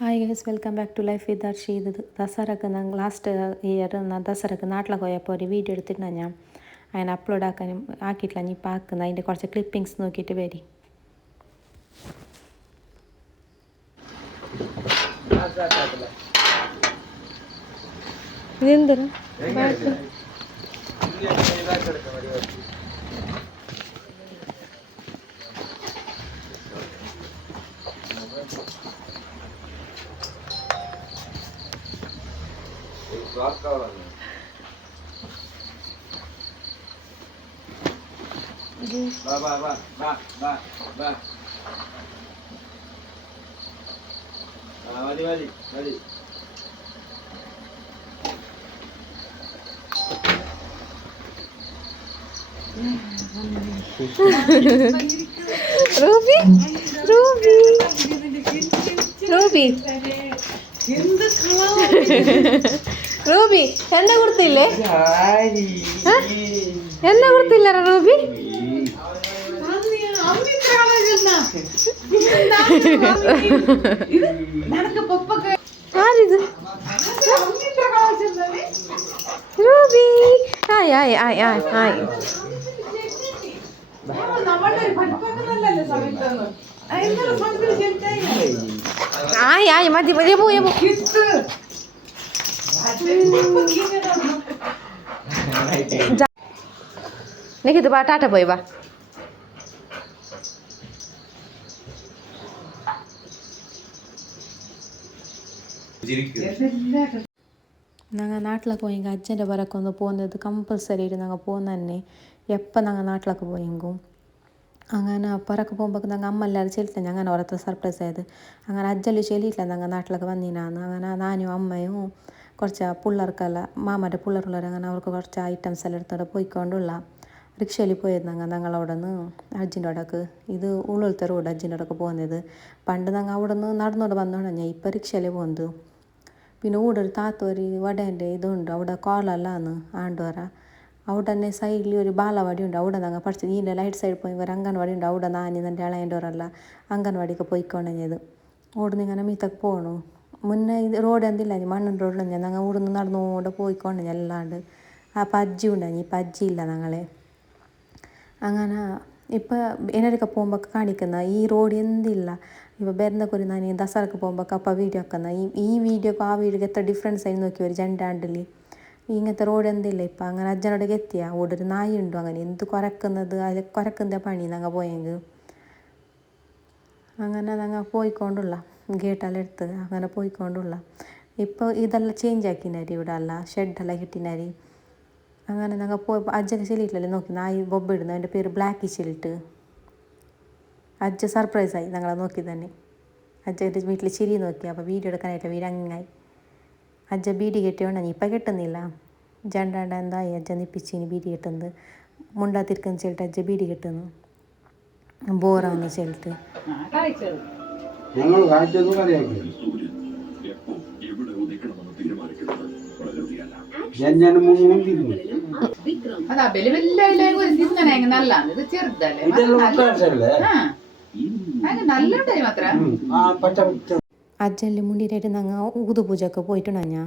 Hi guys, welcome back to life with Arshi. ഇത് ദസറക്ക് last year ദസറക്ക് നാട്ടിലൊക്കെ പോയപ്പോൾ ഒരു വീഡിയോ എടുത്തിട്ടാണ് ഞാൻ അതിനെ അപ്ലോഡ് ആക്കാനും ആക്കിയിട്ടില്ല. ഞാൻ ഇപ്പോൾ ആക്കുന്നത് അതിൻ്റെ കുറച്ച് ക്ലിപ്പിങ്സ് നോക്കിയിട്ട് വരി. ഇതെന്താ റൂബി റൂബി റൂബി റൂബി എന്നെ കൊടുത്തില്ലേ? എന്നെ കൊടുത്തില്ല റൂബി. ആരിത്? റൂബി ആയ് ആയ് ആയ് ആയ് ആയ് ആയ് ആയ് മതി മതി പോയി നിക്കിത് ബാ ടാറ്റ പോയി വാ. ഞങ്ങൾ നാട്ടിലൊക്കെ പോയെങ്കിൽ അച്ഛൻ്റെ പുറക്കെ ഒന്ന് പോകുന്നത് കമ്പൽസറി ആയിട്ട് ഞങ്ങൾ പോകുന്ന തന്നെ. എപ്പോൾ ഞങ്ങൾ നാട്ടിലൊക്കെ പോയെങ്കും അങ്ങനെ പുറക്കെ പോകുമ്പോൾ ഞങ്ങൾ അമ്മ എല്ലാവരും ചെല്ലിട്ടില്ല. ഞങ്ങൾ അങ്ങനെ ഓരോരുത്തർ സർപ്രൈസ് ആയത്. അങ്ങനെ അജ്ജല് ചെല്ലിയിട്ടില്ല ഞങ്ങൾ നാട്ടിലൊക്കെ വന്നിനാന്ന്. അങ്ങനെ ഞാനും അമ്മയും കുറച്ച് പിള്ളേർക്കെല്ലാം മാമൻ്റെ പിള്ളേരുള്ളവർ അങ്ങനെ അവർക്ക് കുറച്ച് ഐറ്റംസ് എല്ലാം എടുത്തോടെ പോയിക്കൊണ്ടുള്ള റിക്ഷയിൽ പോയത് ഞങ്ങളവിടെ നിന്ന് അജ്ജിൻ്റെ അവിടേക്ക്. ഇത് ഉള്ളിലത്തെ റോഡ് അജ്ജിൻ്റെ അവിടേക്ക് പോകുന്നത്. പണ്ട് ഞങ്ങൾ അവിടെ നിന്ന് നടന്നോണ്ട് വന്നോണ്ടാണ് ഞാൻ ഇപ്പോൾ റിക്ഷയിൽ പോകുന്നത്. പിന്നെ ഇവിടെ ഒരു താത്തൊരു വടേൻ്റെ ഇതുണ്ട്, അവിടെ കോളല്ലാന്ന് ആണ്ടോറ. അവിടെ തന്നെ സൈഡിൽ ഒരു ബാലവാടി ഉണ്ട്. അവിടെ ഞങ്ങൾ പഠിച്ചത്. ഇതിൻ്റെ ലൈറ്റ് സൈഡ് പോയി ഒരു അംഗൻവാടി ഉണ്ട്. അവിടെ നാനി എൻ്റെ ഇളയൻ്റോറല്ല അംഗൻവാടിക്ക് പോയിക്കൊണ്ടത്. അവിടെ നിന്ന് ഇങ്ങനെ മീത്തൊക്കെ പോകണു. മുന്നേ ഇത് റോഡ് എന്തില്ല, മണ്ണിൻ്റെ റോഡിൽ ഞങ്ങൾ ഇവിടെ നിന്ന് നടന്നുകൊണ്ട് പോയിക്കൊണ്ട് എല്ലാണ്ട്. അപ്പം അജ്ജി ഉണ്ടായി. ഇപ്പം അജ്ജിയില്ല ഞങ്ങളെ. അങ്ങനെ ഇപ്പം എന്നൊക്കെ പോകുമ്പോൾ കാണിക്കുന്ന ഈ റോഡ് എന്തില്ല. ഇപ്പോൾ വരുന്നൊക്കെ ഞാൻ ദസറക്ക് പോകുമ്പോൾ അപ്പം വീഡിയോ ആക്കുന്ന ഈ വീഡിയോക്ക് ആ വീഡിയോക്ക് എത്ര ഡിഫറൻസ് ആയി നോക്കി ഒരു ജണ്ടാണ്ടിൽ. ഇങ്ങനത്തെ റോഡ് എന്തില്ല ഇപ്പം. അങ്ങനെ അജ്ജനോടൊക്കെ എത്തിയ അവിടെ ഒരു നായി ഉണ്ടോ അങ്ങനെ എന്ത് കുരക്കുന്നത്, അതിൽ കുരക്കുന്ന പണി ഞങ്ങൾ പോയെങ്കിൽ. അങ്ങനെ ഞങ്ങൾ പോയിക്കൊണ്ടുള്ള ഗേട്ടെല്ലാം എടുത്ത് അങ്ങനെ പോയിക്കൊണ്ടുള്ള. ഇപ്പോൾ ഇതെല്ലാം ചേഞ്ച് ആക്കിനാരി ഇവിടെ അല്ല ഷെഡെല്ലാം കിട്ടിനാരി. അങ്ങനെ ഞങ്ങൾ പോയി അജ്ജൊക്കെ ചെല്ലിയിട്ടില്ലല്ലേ നോക്കി നായി ബൊബ്ബ ഇടുന്നു. അതിൻ്റെ പേര് ബ്ലാക്ക് ചെല്ലിട്ട്. അജ്ജ സർപ്രൈസായി ഞങ്ങളെ നോക്കി തന്നെ. അജ്ജൻ്റെ വീട്ടിൽ ചിരി നോക്കി. അപ്പോൾ വീഡിയോ എടുക്കാനായിട്ട് വീട് അങ്ങായി. അജ്ജ ബീഡി കെട്ടിയോണ്ടാ ഇപ്പം കെട്ടുന്നില്ല. ജണ്ടാണ്ട എന്തായി അജ്ജ നിപ്പിച്ചിന് ബീഡി കെട്ടുന്നത്. മുണ്ടാത്തിരിക്കുന്ന ചെല്ലിട്ട് അജ്ജ ബീഡി കെട്ടുന്നു. ബോറാന്ന് ചെല്ലിട്ട് അജ്ജಲ್ಲಿ മുണ്ടിയിട്ടായിട്ട് ഞങ്ങൾ ഊതുപൂജയൊക്കെ പോയിട്ടുണ്ടാ ഞാൻ.